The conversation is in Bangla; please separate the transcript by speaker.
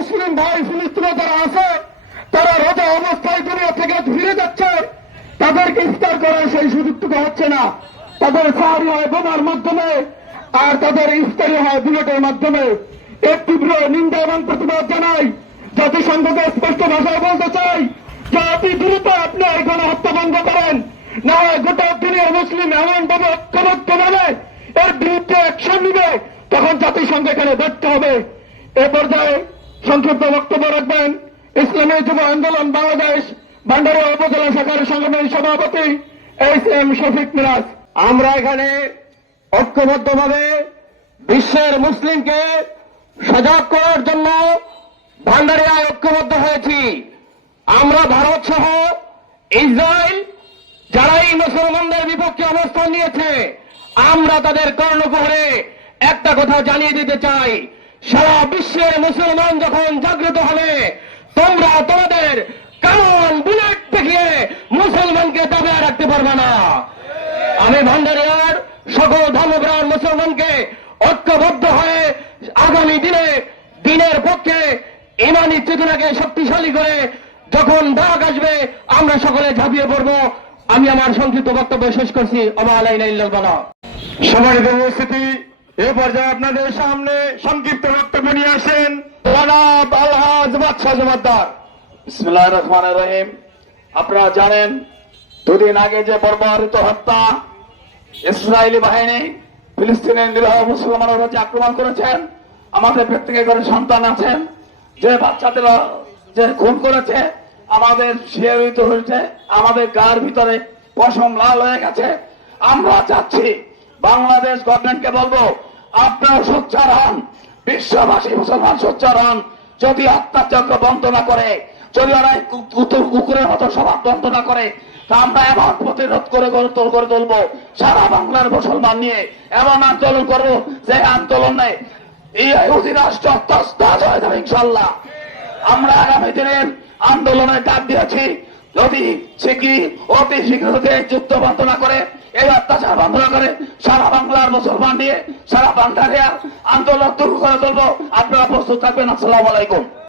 Speaker 1: মুসলিম ভাই ফিলিস্তিনে যারা আছে, তারা রোজা অবস্থায় দুনিয়া থেকে ফিরে যাচ্ছে। তাদেরকে ইফতার করার সেই সুযোগটুকু হচ্ছে না। তাদের সাহারি হয় বোমার মাধ্যমে, আর তাদের ইফতারি হয় বুলেটের মাধ্যমে। এর তীব্র নিন্দা এবং প্রতিবাদ জানাই, জাতিসংঘকে স্পষ্ট ভাষায় বলতে চাই যে অতি দ্রুত আপনি এই গণহত্যা বন্ধ করেন। না হয় গোটা দুনিয়ার মুসলিম এমন ভাবে ঐক্যবদ্ধ ভাবে এর বিরুদ্ধে অ্যাকশন নিবে, তখন জাতিসংঘ এখানে দেখতে হবে। এ পর্যায়ে সংক্ষিপ্ত বক্তব্য রাখবেন। ইসলামী যুব আন্দোলন বাংলাদেশ ভান্ডারিয়া উপজেলা শাখার সংগঠনের সভাপতি এইচ এম শফিক মিরাজ। আমরা এখানে ঐক্যবদ্ধভাবে বিশ্বের মুসলিমকে সজাগ করার জন্য ভান্ডারিয়ায় ঐক্যবদ্ধ হয়েছি। আমরা ভারত সহ ইসরায়েল যারা এই মুসলমানদের বিপক্ষে অবস্থান নিয়েছে, আমরা তাদের কর্ণকুহরে একটা কথা জানিয়ে দিতে চাই। সারা বিশ্বের মুসলমান যখন জাগ্রত হবে, তোমরা তোমাদের কারণ বুলেট দেখিয়ে মুসলমানকে দাবে রাখতে পারবে না। আমি ভান্ডারিয়ার সকল ধর্মপ্রাণ মুসলমানকে ঐক্যবদ্ধ হয়ে আগামী দিনে দিনের পক্ষে ইমানি চেতনাকে শক্তিশালী করে যখন ডাক আসবে, আমরা সকলে ঝাঁপিয়ে পড়ব। আমি আমার সংক্ষিপ্ত বক্তব্য শেষ করছি। বালা সম্মানিত উপস্থিতি এ পর্যায়ে আপনাদের সামনে সংক্ষিপ্ত বক্তব্য নিয়ে আসেন জনাব আলহাজ বাদশাহ জমাদ্দার।
Speaker 2: বিসমুল্লাহ রহমান রহিম। আপনারা জানেন, দুদিন আগে যে বর্বরিত হত্যা ইসরায়েলি বাহিনী ফিলিস্তিনের নিরহ মুসলমানের উপর আক্রমণ করেছেন, আমাদের প্রত্যেকের ঘরে সন্তান আছেন, যে বাচ্চাদের, যে খুন করেছে, আমাদের শিয়ারিত হয়েছে, আমাদের গার ভিতরে পশম লাল হয়ে গেছে। আমরা চাচ্ছি বাংলাদেশ গভর্নমেন্টকে বলব আপনারা সোচ্চার হন, বিশ্ববাসী মুসলমান সোচ্চার হন, যদি অত্যাচার বন্ধ না করে, যদি ওরা কুকুরের মতো স্বভাব বন্ধ না করে আমরা এমন প্রতিরোধ করে করে তুলবো, সারা বাংলার মুসলমান নিয়ে এমন আন্দোলন করব, যে আন্দোলনে ইহুদি রাষ্ট্র ইনশাল্লাহ আমরা আগামী দিনের আন্দোলনের ডাক দিয়েছি যদি সে কি অতি শীঘ্রতে যুদ্ধ বন্ধনা করে, এই অত্যাচার বন্ধনা করে সারা বাংলার মুসলমান নিয়ে, সারা বাংলার আন্দোলন দূর করে তুলবো। আপনারা প্রস্তুত থাকবেন। আসসালাম আলাইকুম।